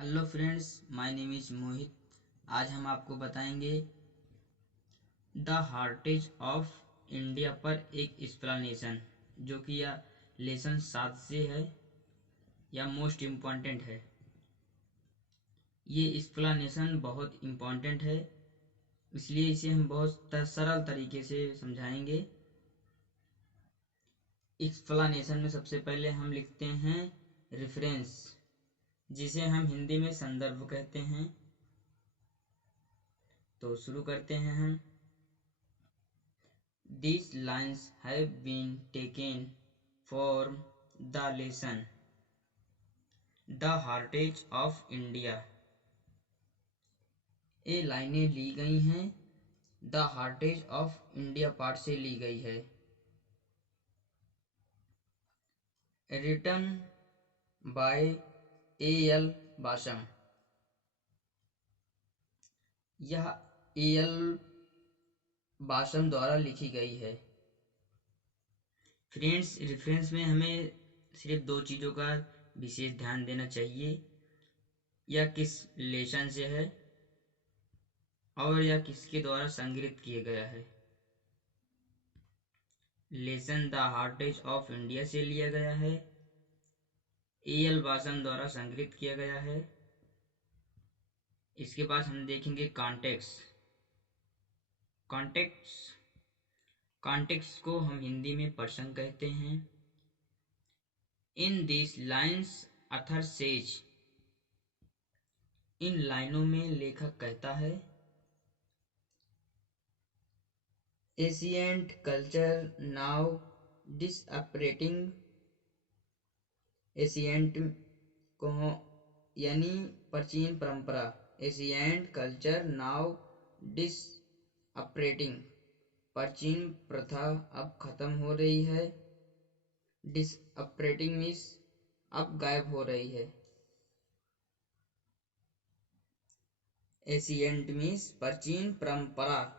Hello friends, my name is Mohit. आज हम आपको बताएंगे द हार्टेज ऑफ इंडिया पर एक एक्सप्लेनेशन, जो कि यह लेसन 7 से है या मोस्ट इम्पॉर्टेंट है। ये एक्सप्लेनेशन बहुत इम्पॉर्टेंट है, इसलिए इसे हम बहुत सरल तरीके से समझाएंगे। एक्सप्लेनेशन में सबसे पहले हम लिखते हैं रेफरेंस, जिसे हम हिंदी में संदर्भ कहते हैं। तो शुरू करते हैं हम। These lines have been taken from the lesson The Heritage of India। ये लाइनें ली गई हैं the heritage of India part से ली गई है। Written by A.L. बाशम। यह A.L. बाशम द्वारा लिखी गई है। फ्रेंड्स, रेफरेंस में हमें सिर्फ दो चीज़ों का विशेष ध्यान देना चाहिए। यह किस लेसन से है और यह किसके द्वारा संग्रहित किया गया है। Lesson the heritage of India से लिया गया है, A.L. बासम द्वारा संग्रहित किया गया है। इसके बाद हम देखेंगे कॉन्टेक्स्ट। कॉन्टेक्स्ट को हम हिंदी में प्रसंग कहते हैं। In this lines author says. इन लाइनों में लेखक कहता है ancient culture now disappearing. Ancient को यानी प्राचीन परंपरा, एशियंट कल्चर नाउ डिसअपरेटिंग, प्राचीन प्रथा अब खत्म हो रही है। डिसअपरेटिंग मीन्स अब गायब हो रही है। एशियंट मीन्स प्राचीन परंपरा,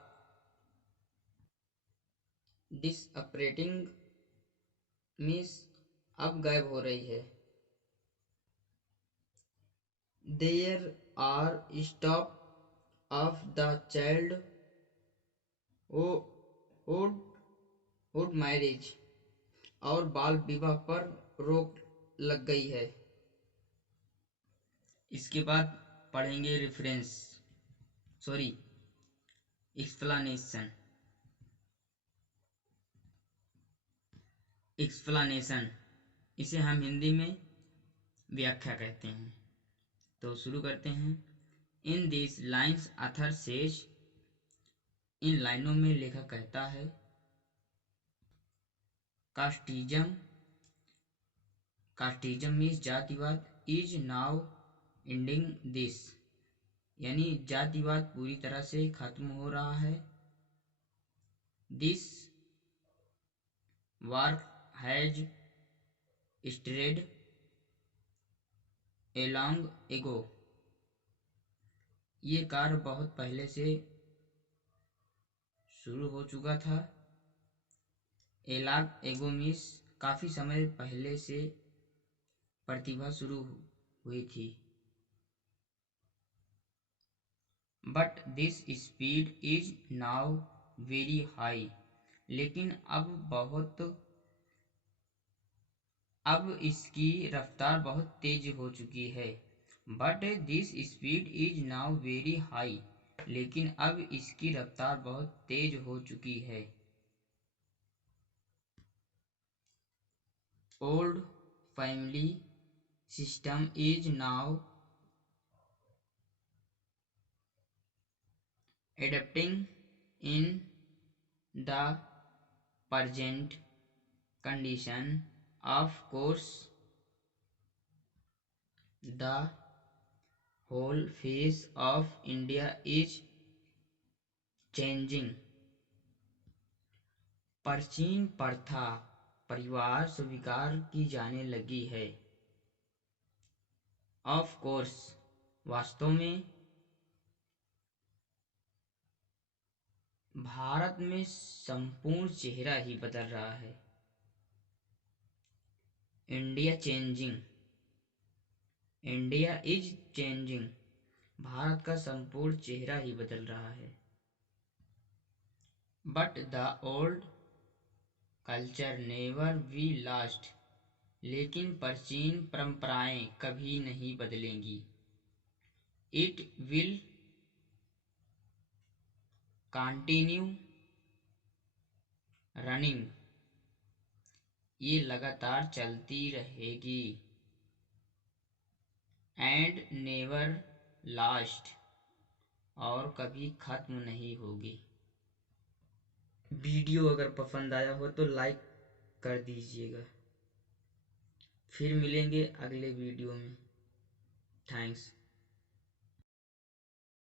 डिसअपरेटिंग मीन्स अब गायब हो रही है। There are stop of the childhood marriage, और बाल विवाह पर रोक लग गई है। इसके बाद पढ़ेंगे एक्सप्लेनेशन। एक्सप्लेनेशन इसे हम हिंदी में व्याख्या कहते हैं। तो शुरू करते हैं। In this lines author says. इन लाइनों में लेखक कहता है कास्टिज्म मीन्स जातिवाद इज नाउ एंडिंग दिस, यानी जातिवाद पूरी तरह से खत्म हो रहा है। This work has started a long ago. ये कार्य बहुत पहले से शुरू हो चुका था। ए लॉन्ग एगो मीन्स काफ़ी समय पहले से प्रतिभा शुरू हुई थी। But this speed is now very high, लेकिन अब इसकी रफ्तार बहुत तेज हो चुकी है। But this speed is now very high, लेकिन अब इसकी रफ्तार बहुत तेज हो चुकी है। Old family system is now adapting in the present condition. Of course, the whole face of India is changing. प्राचीन प्रथा परिवार स्वीकार की जाने लगी है। ऑफ कोर्स, वास्तव में भारत में संपूर्ण चेहरा ही बदल रहा है। India changing, India is changing, भारत का संपूर्ण चेहरा ही बदल रहा है। But the old culture never we last, लेकिन प्राचीन परंपराएं कभी नहीं बदलेंगी। इट विल कंटिन्यू रनिंग, ये लगातार चलती रहेगी। एंड नेवर लास्ट, और कभी खत्म नहीं होगी। वीडियो अगर पसंद आया हो तो लाइक कर दीजिएगा। फिर मिलेंगे अगले वीडियो में। थैंक्स।